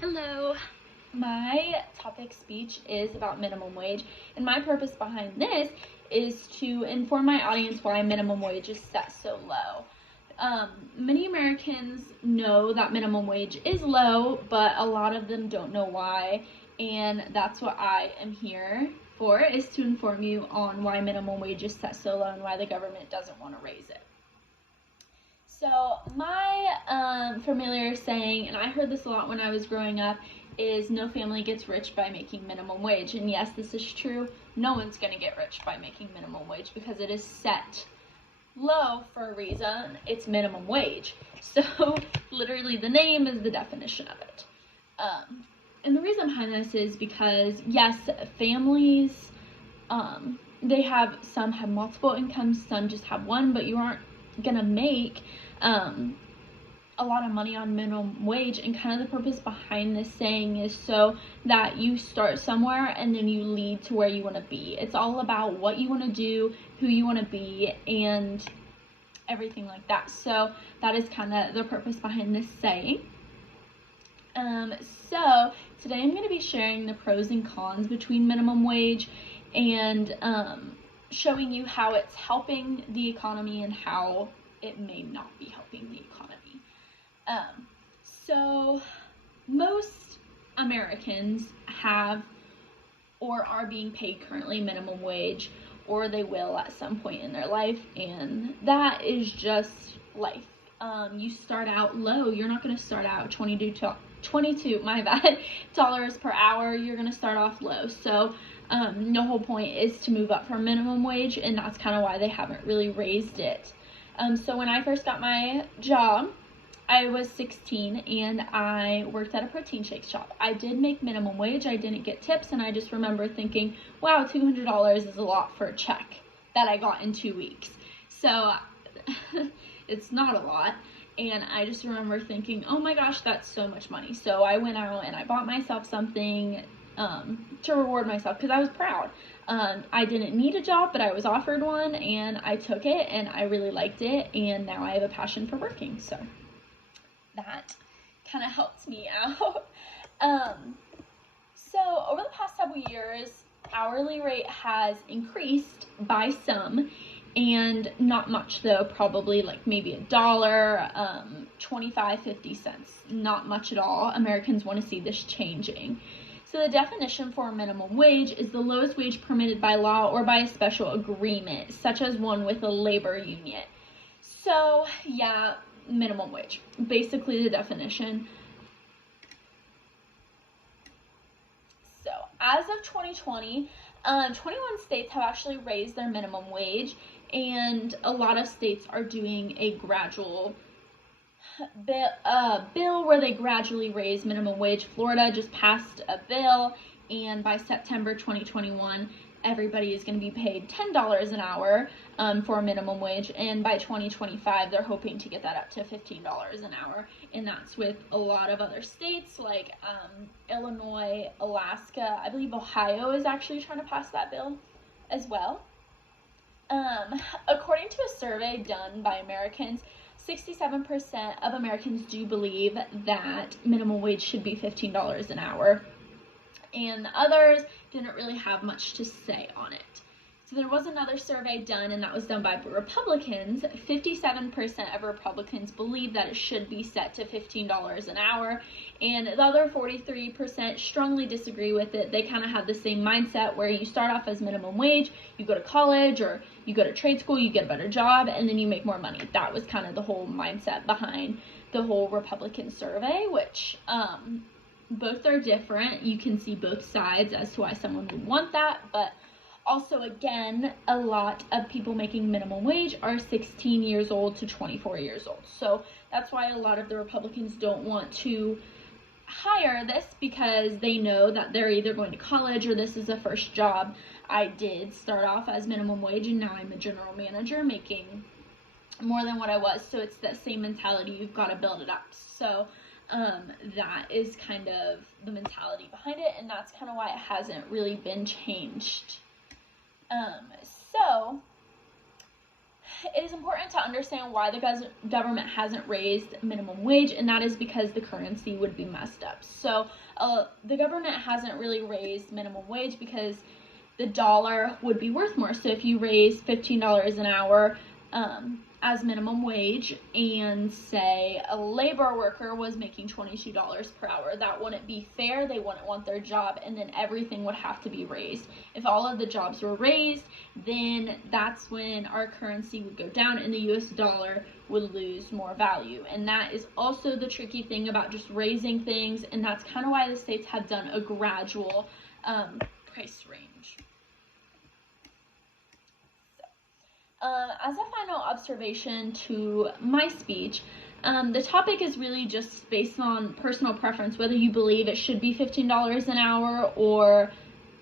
Hello. My topic speech is about minimum wage, and my purpose behind this is to inform my audience why minimum wage is set so low. Many Americans know that minimum wage is low, but a lot of them don't know why, and that's what I am here for, is to inform you on why minimum wage is set so low and why the government doesn't want to raise it. So my familiar saying, and I heard this a lot when I was growing up, is no family gets rich by making minimum wage. And yes, this is true. No one's going to get rich by making minimum wage because it is set low for a reason. It's minimum wage. So literally the name is the definition of it. And the reason behind this is because, yes, families, some have multiple incomes, some just have one, but you aren't gonna make a lot of money on minimum wage. And kind of the purpose behind this saying is so that you start somewhere and then you lead to where you want to be. It's all about what you want to do, who you want to be, and everything like that. So that is kind of the purpose behind this saying. So today I'm going to be sharing the pros and cons between minimum wage and showing you how it's helping the economy and how it may not be helping the economy. So most Americans have or are being paid currently minimum wage, or they will at some point in their life, and that is just life. You start out low. You're not going to start out $22 dollars per hour. You're going to start off low. So the whole point is to move up from minimum wage, and that's kind of why they haven't really raised it. So when I first got my job, I was 16 and I worked at a protein shake shop. I did make minimum wage. I didn't get tips, and I just remember thinking, wow, $200 is a lot for a check that I got in 2 weeks. So it's not a lot. And I just remember thinking, oh my gosh, that's so much money. So I went out and I bought myself something to reward myself because I was proud. I didn't need a job, but I was offered one and I took it and I really liked it. And now I have a passion for working. So that kind of helps me out. So over the past several years, hourly rate has increased by some, and not much though, probably like maybe $1, 25, 50 cents, not much at all. Americans want to see this changing. So the definition for minimum wage is the lowest wage permitted by law or by a special agreement, such as one with a labor union. So yeah, minimum wage, basically the definition. So as of 2020, 21 states have actually raised their minimum wage, and a lot of states are doing a gradual bill where they gradually raise minimum wage. Florida just passed a bill, and by September 2021, everybody is going to be paid $10 an hour for a minimum wage, and by 2025 they're hoping to get that up to $15 an hour, and that's with a lot of other states like Illinois, Alaska. I believe Ohio is actually trying to pass that bill as well. According to a survey done by Americans, 67% of Americans do believe that minimum wage should be $15 an hour, and others didn't really have much to say on it. So there was another survey done, and that was done by Republicans. 57% of Republicans believe that it should be set to $15 an hour, and the other 43% strongly disagree with it. They kind of have the same mindset where you start off as minimum wage, you go to college or you go to trade school, you get a better job, and then you make more money. That was kind of the whole mindset behind the whole Republican survey, which both are different. You can see both sides as to why someone would want that, but also, again, a lot of people making minimum wage are 16 years old to 24 years old. So that's why a lot of the Republicans don't want to hire this, because they know that they're either going to college or this is a first job. I did start off as minimum wage, and now I'm a general manager making more than what I was. So it's that same mentality. You've got to build it up. So that is kind of the mentality behind it, and that's kind of why it hasn't really been changed. So it is important to understand why the government hasn't raised minimum wage, and that is because the currency would be messed up. So the government hasn't really raised minimum wage because the dollar would be worth more. So if you raise $15 an hour as minimum wage, and say a labor worker was making $22 per hour, that wouldn't be fair. They wouldn't want their job, and then everything would have to be raised. If all of the jobs were raised, then that's when our currency would go down and the US dollar would lose more value. And that is also the tricky thing about just raising things, and that's kind of why the states have done a gradual price range. As a final observation to my speech, the topic is really just based on personal preference, whether you believe it should be $15 an hour or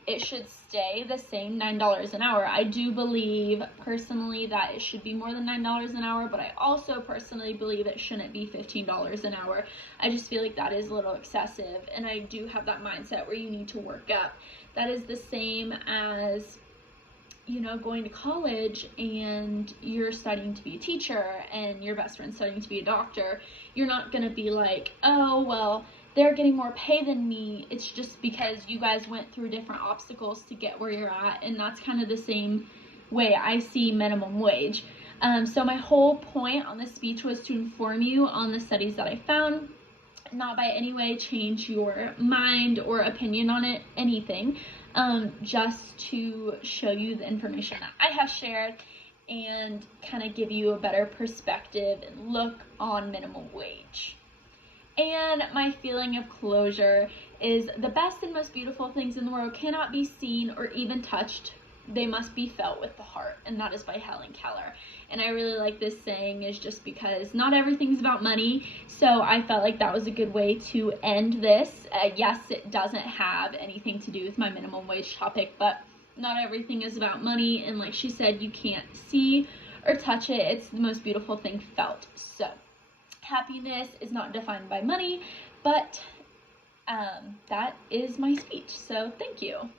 it should stay the same $9 an hour. I do believe personally that it should be more than $9 an hour, but I also personally believe it shouldn't be $15 an hour. I just feel like that is a little excessive, and I do have that mindset where you need to work up. That is the same as, you know, going to college and you're studying to be a teacher and your best friend's studying to be a doctor. You're not going to be like, oh, well, they're getting more pay than me. It's just because you guys went through different obstacles to get where you're at. And that's kind of the same way I see minimum wage. So my whole point on this speech was to inform you on the studies that I found, not by any way change your mind or opinion on it, anything, just to show you the information that I have shared and kind of give you a better perspective and look on minimum wage. And my feeling of closure is the best and most beautiful things in the world cannot be seen or even touched. They must be felt with the heart, and that is by Helen Keller. And I really like this saying is just because not everything's about money, so I felt like that was a good way to end this. Yes, it doesn't have anything to do with my minimum wage topic, but not everything is about money, and like she said, you can't see or touch it. It's the most beautiful thing felt. So happiness is not defined by money, but that is my speech, so thank you.